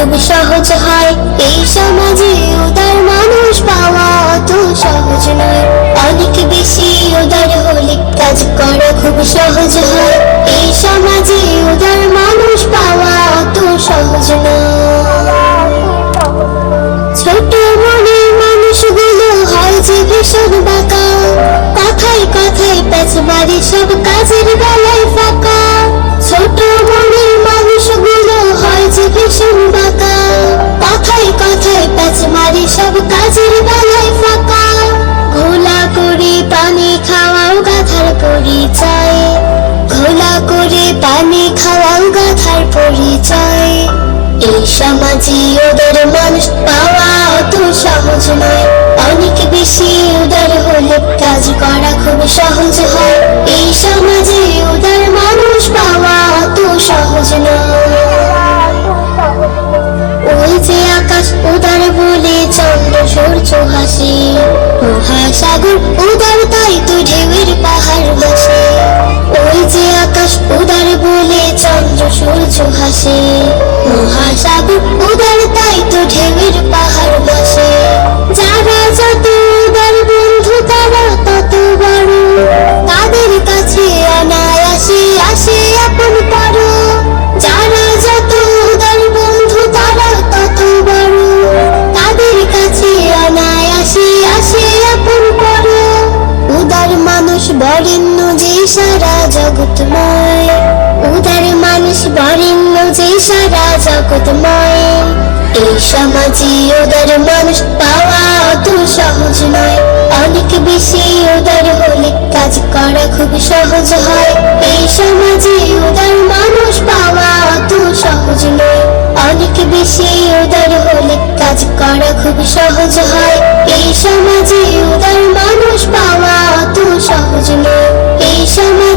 খুব সহজ হয়। এই সমাজে উদার মানুষ পাওয়া অত সহজ নয়। অনেক বেশি উদার হলে কাজ করা খুব সহজ হয়। এই সমাজে উদার মানুষ পাওয়া অত সহজ নয়। ছোট মনের মানুষগুলো হয় যে ভীষণ বাঁকা, কথায় কথায় প্যাচ মারে সব কাজের বেলায় ফাঁকা। ছোট মনের মানুষগুলো হয় যে ভীষণ বাঁকা, কথায় কথায় প্যাচ মারে সব কাজের বেলায় ফাঁকা। ঘোলা করে পানি খাওয়াও গাধার পরিচয়, ঘোলা করে পানি খাওয়াও গাধার পরিচয়। এই সমাজে উদার মানুষ পাওয়া অত সহজ নয়। অনেক বেশি উদার হলে কাজ করা খুব সহজ হয়। এই সমাজে উদার মানুষ পাওয়া অত সহজ নয়। ওই যে আকাশ উদার বলে চন্দ্র সূর্য হাসে, মহাসাগর উদার তাই তো ঢেউয়ের পাহাড় ভাসে। ওই যে আকাশ উদার বলে চন্দ্র সূর্য হাসে, মহাসাগর উদার তাই তো ঢেউয়ের পাহাড় ভাসে। যারা যত উদার বন্ধু তারা তত বড়, তাদের কাছে অনায়াসে আসে আপন পর। যারা যত উদার বন্ধু তারা তত বড়, তাদের কাছে অনায়াসে আসে আপন পর। উদার মানুষ বরেণ্য যে সারা জগৎময়, উদার মানুষ বরেণ্য যে সারা জগৎময়। এই সমাজে উদার মানুষ পাওয়া অত সহজ নয়। অনেক বেশি উদার হলে কাজ করা খুব সহজ হয়। এই সমাজে উদার মানুষ পাওয়া অত সহজ নয়। অনেক বেশি উদার হলে কাজ করা খুব সহজ হয়। এই সমাজে উদার মানুষ পাওয়া অত সহজ নয়। এই সমাজে